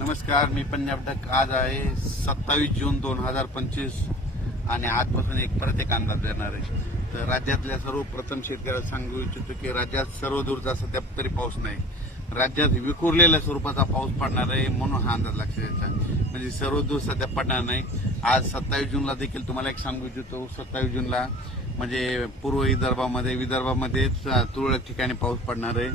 नमस्कार, मी पंजाब डक. आज आहे 27 जून 2025 आणि आजपासून परत एक अंदाज देणार आहे. तर राज्यातल्या सर्वप्रथम शेतकऱ्याला सांगू इच्छितो की राज्यात सर्व दूरचा सध्या तरी पाऊस नाही. राज्यात विखुरलेल्या स्वरूपाचा पाऊस पडणार आहे म्हणून हा अंदाज लक्षात घ्यायचा. म्हणजे सर्व दूर सध्या पडणार नाही. आज 27 जूनला देखील तुम्हाला एक सांगू इच्छितो, 27 जूनला म्हणजे पूर्व विदर्भामध्ये तुरळक ठिकाणी पाऊस पडणार आहे.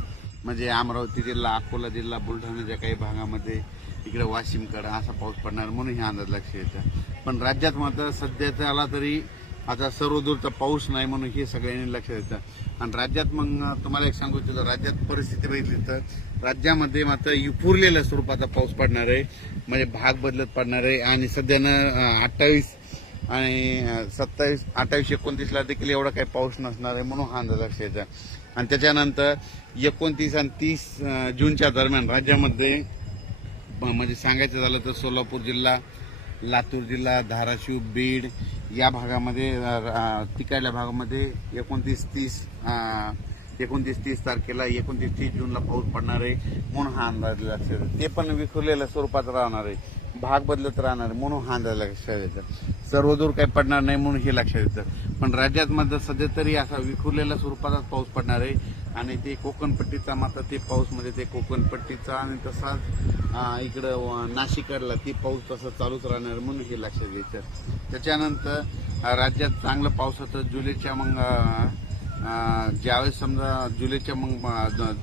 म्हणजे अमरावती जिल्हा, अकोला जिल्हा, बुलढाण्याच्या काही भागामध्ये, इकडे वाशिमकडे असा पाऊस पडणार म्हणून हे अंदाज लक्षात घ्यायचा. पण राज्यात मात्र सध्याचा आला तरी आता सर्व दूरचा पाऊस नाही म्हणून हे सगळ्यांनी लक्षात घ्यायचं. आणि राज्यात मग तुम्हाला एक सांगू इच्छितो, राज्यात परिस्थिती बघितली तर राज्यामध्ये मात्र विखुरलेल्या स्वरूपाचा पाऊस पडणार आहे. म्हणजे भाग बदलत पडणार आहे. आणि सध्यानं 28 आणि 27, 28, 29ला देखील एवढा काही पाऊस नसणार आहे म्हणून हा अंदाज लक्षात घ्यायचा. आणि त्याच्यानंतर 29 आणि 30 जूनच्या दरम्यान राज्यामध्ये म्हणजे सांगायचं झालं तर सोलापूर जिल्हा, लातूर जिल्हा, धाराशिव, बीड या भागामध्ये, तिकडल्या भागामध्ये 29-30 तारखेला 29-30 जूनला पाऊस पडणार आहे म्हणून हा अंदाज लक्षात येतो. ते पण विखुरलेल्या स्वरूपात राहणार आहे, भाग बदलत राहणार आहे म्हणून हा अंदाज लक्षात येतं. सर्वदूर काही पडणार नाही म्हणून हे लक्षात येतं. पण राज्यात मात्र सध्या तरी असा विखुरलेल्या स्वरूपाचाच पाऊस पडणार आहे. आणि ते कोकणपट्टीचा मात्र ते पाऊस म्हणजे ते कोकणपट्टीचा आणि तसाच इकडं नाशिकला ते पाऊस तसं चालूच राहणार म्हणून हे लक्षात घ्यायचं. त्याच्यानंतर राज्यात चांगलं पावसाचं जुलैच्या मग ज्यावेळेस समजा जुलैच्या मग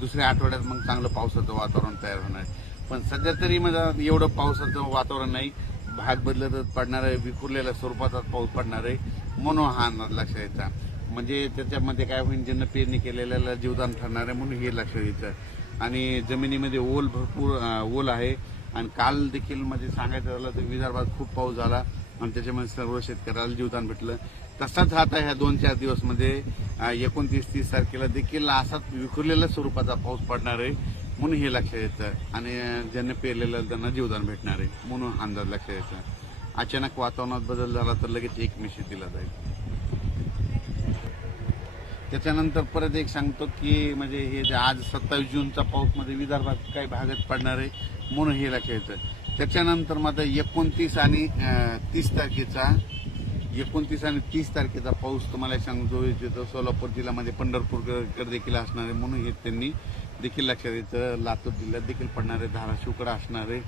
दुसऱ्या आठवड्यात मग चांगलं पावसाचं वातावरण तयार होणार आहे. पण सध्या तरी म्हणजे एवढं पावसाचं वातावरण नाही, भाग बदलतच पडणार आहे, विखुरलेल्या स्वरूपाचाच पाऊस पडणार आहे म्हणून हा अंदाज लक्षात यायचा. म्हणजे त्याच्यामध्ये काय होईल, ज्यांना पेरणी केलेल्याला जीवदान ठरणार आहे म्हणून हे लक्षात यायचं. आणि जमिनीमध्ये भरपूर ओल आहे. आणि काल देखील म्हणजे सांगायचं झालं तर विदर्भात खूप पाऊस झाला आणि त्याच्यामध्ये सर्व शेतकऱ्याला जीवदान भेटलं. तसाच आता ह्या 2-4 दिवसमध्ये 29-30 तारखेला देखील असाच विखुरलेल्या स्वरूपाचा पाऊस पडणार आहे म्हणून हे लक्षात येतं. आणि ज्यांनी पेरलेलं त्यांना जीवदान भेटणार आहे म्हणून अंदाज लक्षात येतं. अचानक वातावरणात बदल झाला तर लगेच एक मेसेज दिला जाईल. त्याच्यानंतर परत एक सांगतो की म्हणजे हे आज 27 जूनचा पाऊस मध्ये विदर्भात काही भागात पडणार आहे म्हणून हे लक्षात येतं. त्याच्यानंतर मात्र 29 आणि 30 तारखेचा पाऊस तुम्हाला सांगतो इच्छितो. सोलापूर जिल्ह्यामध्ये पंढरपूरकडे देखील असणार आहे म्हणून हे त्यांनी देखील लक्षात येतं. लातूर जिल्ह्यात देखील पडणार आहे, धाराशिवकडे असणार आहे,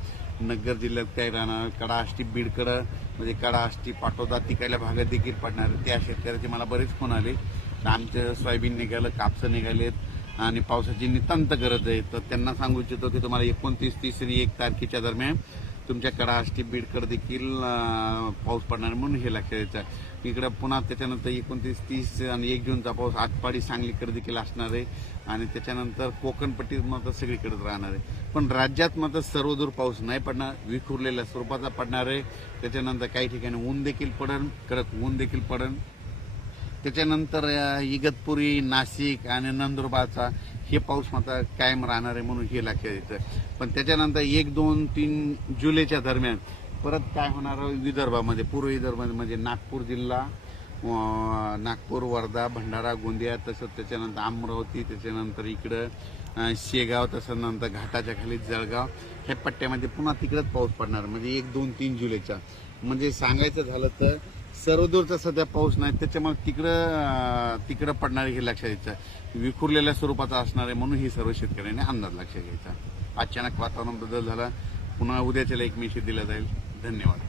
नगर जिल्ह्यात काय राहणार, कडा आष्टी बीडकडं म्हणजे कडा आष्टी पाटोदा तिकडल्या भागात देखील पडणार आहे. त्या शेतकऱ्याचे मला बरेच फोन आले, आमचं सोयाबीन निघालं, कापसं निघालेत आणि पावसाची नितांत गरज आहे. तर त्यांना सांगू इच्छितो की तुम्हाला 29, 30 आणि 1 तारखेच्या दरम्यान तुमच्या कडा आष्टी बीडकडे देखील पाऊस पडणार म्हणून हे लक्षात यायचं. इकडं पुन्हा त्याच्यानंतर 29, 30 आणि 1 जूनचा पाऊस आटपाडी सांगलीकडे देखील असणार आहे. आणि त्याच्यानंतर कोकणपट्टीत मात्र सगळीकडेच राहणार आहे. पण राज्यात मात्र सर्वदूर पाऊस नाही पडणार, विखुरलेल्या स्वरूपाचा पडणार आहे. त्याच्यानंतर काही ठिकाणी ऊन देखील पडेल, कडक ऊन देखील पडेल. त्याच्यानंतर इगतपुरी, नाशिक आणि नंदुरबारचा हे पाऊस मात्र कायम राहणार आहे म्हणून हे लक्षात येतं. पण त्याच्यानंतर 1, 2, 3 जुलैच्या दरम्यान परत काय होणार विदर्भामध्ये, पूर्व विदर्भामध्ये म्हणजे नागपूर जिल्हा, नागपूर, वर्धा, भंडारा, गोंदिया, तसंच त्याच्यानंतर अमरावती, त्याच्यानंतर इकडं शेगाव, तसंच नंतर घाटाच्या खाली जळगाव ह्या पट्ट्यामध्ये पुन्हा तिकडंच पाऊस पडणार. म्हणजे 1, 2, 3 जुलैचा म्हणजे सांगायचं झालं तर सर्वदूरचा सध्या पाऊस नाही, त्याच्यामुळे तिकडं पडणार हे लक्षात यायचं. विखुरलेल्या स्वरूपाचा असणार आहे म्हणून ही सर्व शेतकऱ्यांनी अंदाज लक्षात घ्यायचा. अचानक वातावरण बदल झाला, पुन्हा उद्याच्याला एक मेसेज दिला जाईल. धन्यवाद.